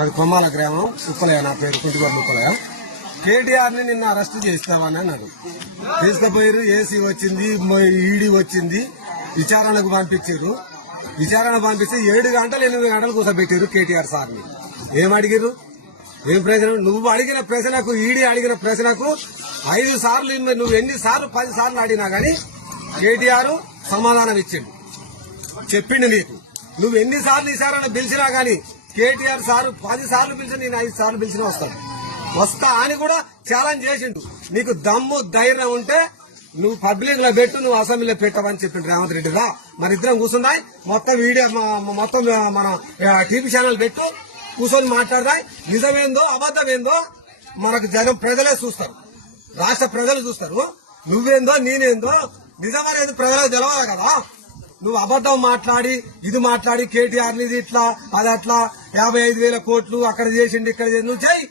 అది కొమ్మాల గ్రామం ఉప్పలయ, నా పేరు కుంటిగొడ్ల ఉప్పలయ. కేటీఆర్ ని నిన్న అరెస్ట్ చేస్తామని అన్నారు. తీసుకుపోయారు, ఏసీ వచ్చింది, ఈడీ వచ్చింది, విచారణకు పంపించారు. విచారణ పంపిస్తే 7 గంటలు 8 గంటలు కూర్చోబెట్టారు కేటీఆర్ సార్ని. ఏం అడిగారు? ఏం ప్రశ్న? నువ్వు అడిగిన ప్రశ్నకు, ఈడీ అడిగిన ప్రశ్నకు 5 సార్లు, నువ్వు ఎన్నిసార్లు 10 సార్లు అడిగినా గానీ కేటీఆర్ సమాధానం ఇచ్చిండు, చెప్పిండు నీకు. నువ్వు ఎన్నిసార్లు విచారణ పిలిచినా గానీ కేటీఆర్ సార్ 10 సార్లు పిలిచి, నేను 5 సార్లు పిలిచినా వస్తా అని కూడా ఛాలెంజ్ చేసిండు. నీకు దమ్ము ధైర్యం ఉంటే నువ్వు పబ్లిక్ లో పెట్టు, నువ్వు అసెంబ్లీలో పెట్టవని చెప్పిండు రేవంత్ రెడ్డిగా. మరి ఇద్దరం కూర్చున్నాయి, మొత్తం వీడియో మొత్తం మన టీవీ ఛానల్ పెట్టు, కూర్చొని మాట్లాడదాయి. నిజమేందో అబద్దమేందో మనకు జనం ప్రజలే చూస్తారు, రాష్ట్ర ప్రజలు చూస్తారు. నువ్వేందో నేనేందో నిజమనేది ప్రజలకు తెలవాలి కదా. నువ్వు అబద్దం మాట్లాడి, ఇది మాట్లాడి కేటీఆర్ ఇది ఇట్లా అది అట్లా 55,000 కోట్లు అక్కడ చేసిండు ఇక్కడ చేసి నువ్వు చెయ్యి.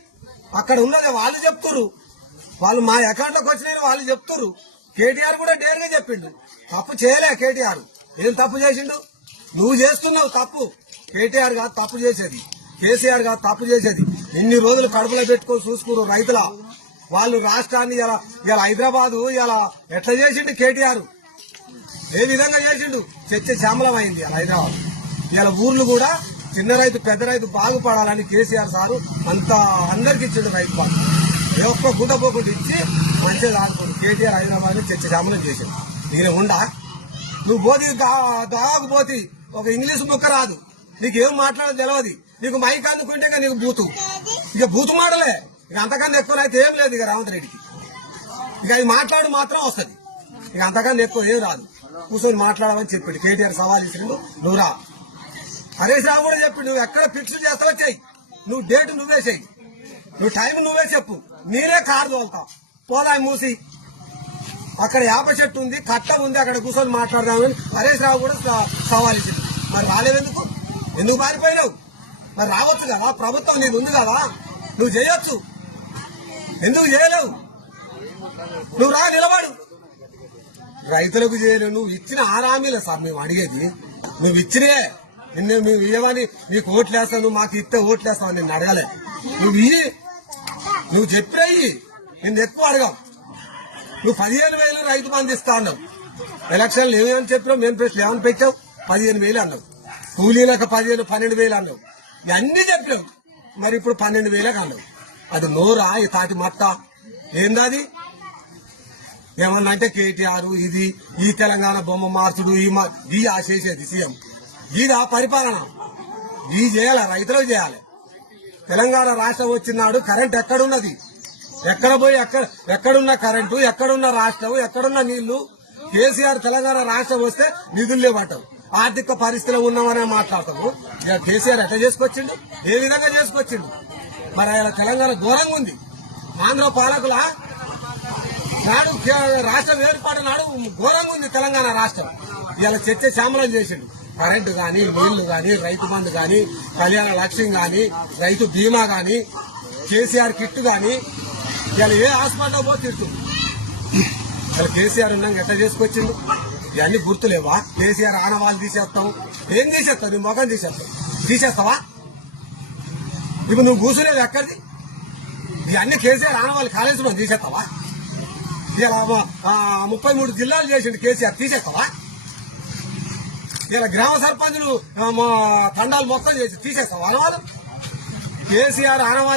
అక్కడ ఉన్నది వాళ్ళు చెప్తురు, వాళ్ళు మా అకౌంట్ లోకి వచ్చిన వాళ్ళు చెప్తురు. కేటీఆర్ కూడా డేర్గా చెప్పిండు, తప్పు చేయలే కేటీఆర్. ఏం తప్పు చేసిండు? నువ్వు చేస్తున్నావు తప్పు. కేటీఆర్ కాదు తప్పు చేసేది, కేసీఆర్ కాదు తప్పు చేసేది. ఇన్ని రోజులు కడుపులో పెట్టుకొని చూసుకున్నారు రైతుల వాళ్ళు రాష్ట్రాన్ని. ఇలా హైదరాబాద్ ఇలా ఎట్లా చేసిండు కేటీఆర్, ఏ విధంగా చేసిండు? చర్చ శ్యామలం అయింది ఇలా హైదరాబాద్. ఇలా ఊర్లు కూడా చిన్న రైతు పెద్ద రైతు బాగుపడాలని కేసీఆర్ సారు అంత అందరికి ఇచ్చిండు రైతు బాగు. ఒక్క గుంట పోకుండా ఇచ్చి మంచిగా ఆడుకోండి. కేటీఆర్ హైదరాబాద్ చర్చ శ్యామలం చేశాడు. నేను ఉండా, నువ్వు పోతి దాగు పోతి, ఒక ఇంగ్లీష్ ముక్క రాదు, నీకేం మాట్లాడదు తెలియదు. నీకు మైక్ అందుకుంటే నీకు బూతు, ఇక బూతు మాటలే. ఇక అంతకన్నా ఎక్కువ అయితే ఏం లేదు ఇక రేవంత్ రెడ్డికి. ఇక అది మాట్లాడు మాత్రం వస్తుంది, ఇక అంతకన్నా ఎక్కువ ఏం రాదు. కూర్చొని మాట్లాడమని చెప్పిండు కేటీఆర్. సవాల్ చేసిండు, నువ్వు రా. హరీష్ రావు కూడా చెప్పిండు, నువ్వు ఎక్కడ ఫిక్స్ చేస్తావో చెయ్యి, నువ్వు డేట్ నువ్వే చెయ్యి, నువ్వు టైం నువ్వే చెప్పు, నేనే కారు తోలుతావు పోదా మూసి. అక్కడ యాప చెట్టు ఉంది, కట్ట ఉంది, అక్కడ కూర్చొని మాట్లాడదామని హరీష్ రావు కూడా సవాల్ ఇచ్చింది. మరి రాలేవెందుకు? ఎందుకు పారిపోయినావు? మరి రావచ్చు కదా, ప్రభుత్వం నీది ఉంది కదా, నువ్వు చేయొచ్చు. ఎందుకు చేయలేవు? నువ్వు రా, నిలబడు. రైతులకు చేయలేవు. నువ్వు ఇచ్చిన హామీలే సార్ మేము అడిగేది. నువ్వు ఇచ్చినే, నిన్ను మేము ఇవ్వని, నీకు ఓట్లేస్తావు, నువ్వు మాకు ఇస్తే ఓట్లేస్తావు నిన్ను అడగాలే. నువ్వు చెప్పినవి నిన్ను ఎక్కువ అడగావు. నువ్వు 15,000 రైతు బంధు ఇస్తా అన్నావు. ఎలక్షన్లు ఏమేమని చెప్పినావు, మేము ప్రశ్నలు ఏమని పెట్టావు? 15,000 అన్నావు. కూలీలకు 12,000 అన్నావు. ఇవన్నీ చెప్పావు. మరి ఇప్పుడు 12,000 అన్నావు. అది నోరా? ఈ తాటి మట్ట ఏందది? ఏమన్నా అంటే కేటీఆర్ ఇది, ఈ తెలంగాణ బొమ్మ మార్చుడు, ఈ ఆశేసేది సీఎం. ఇది ఆ పరిపాలన, ఇది చేయాలి, రైతులకు చేయాలి. తెలంగాణ రాష్ట్రం వచ్చినాడు కరెంట్ ఎక్కడున్నది? ఎక్కడ పోయి ఎక్కడున్న కరెంటు, ఎక్కడున్న రాష్ట్రం, ఎక్కడున్న నీళ్లు? కేసీఆర్ తెలంగాణ రాష్ట్రం వస్తే నిధులు లేవంటావు, ఆర్థిక పరిస్థితిలో ఉన్నామనే మాట్లాడతావు. కేసీఆర్ ఎట్లా చేసుకొచ్చిండు? ఏ విధంగా చేసుకొచ్చిండు? మరి ఆయన తెలంగాణ ఘోరంగా ఉంది. ఆంధ్ర పాలకుల నాడు రాష్ట్రం ఏర్పాటు నాడు ఘోరంగా ఉంది తెలంగాణ రాష్ట్రం. ఇలా చర్చ శ్యామలం చేసిండు. కరెంటు గాని, నీళ్లు గాని, రైతు బంధు గాని, కళ్యాణ లక్ష్యం గాని, రైతు బీమా గాని, కేసీఆర్ కిట్ గాని, ఇలా ఏ హాస్పిటల్ పో తిట్టు. ఇలా కేసీఆర్ ఉన్నాక ఎట్లా చేసుకొచ్చిండు? ఇవన్నీ గుర్తులేవా? కేసీఆర్ ఆనవాళ్ళు తీసేస్తావు. ఏం తీసేస్తావు? నీ మొఖం తీసేస్తావా? ఇప్పుడు నువ్వు కూర్చునేది ఎక్కడిది? ఇవన్నీ కేసీఆర్ ఆనవాళ్ళు కాళేశ్వరం తీసేస్తావా? ఇలా 33 జిల్లాలు చేసిండు కేసీఆర్, తీసేస్తావా? ఇలా గ్రామ సర్పంచులు తండాలు మొత్తం చేసి తీసేస్తావా ఆనవాళ్ళు? కేసీఆర్ ఆనవాళ్ళు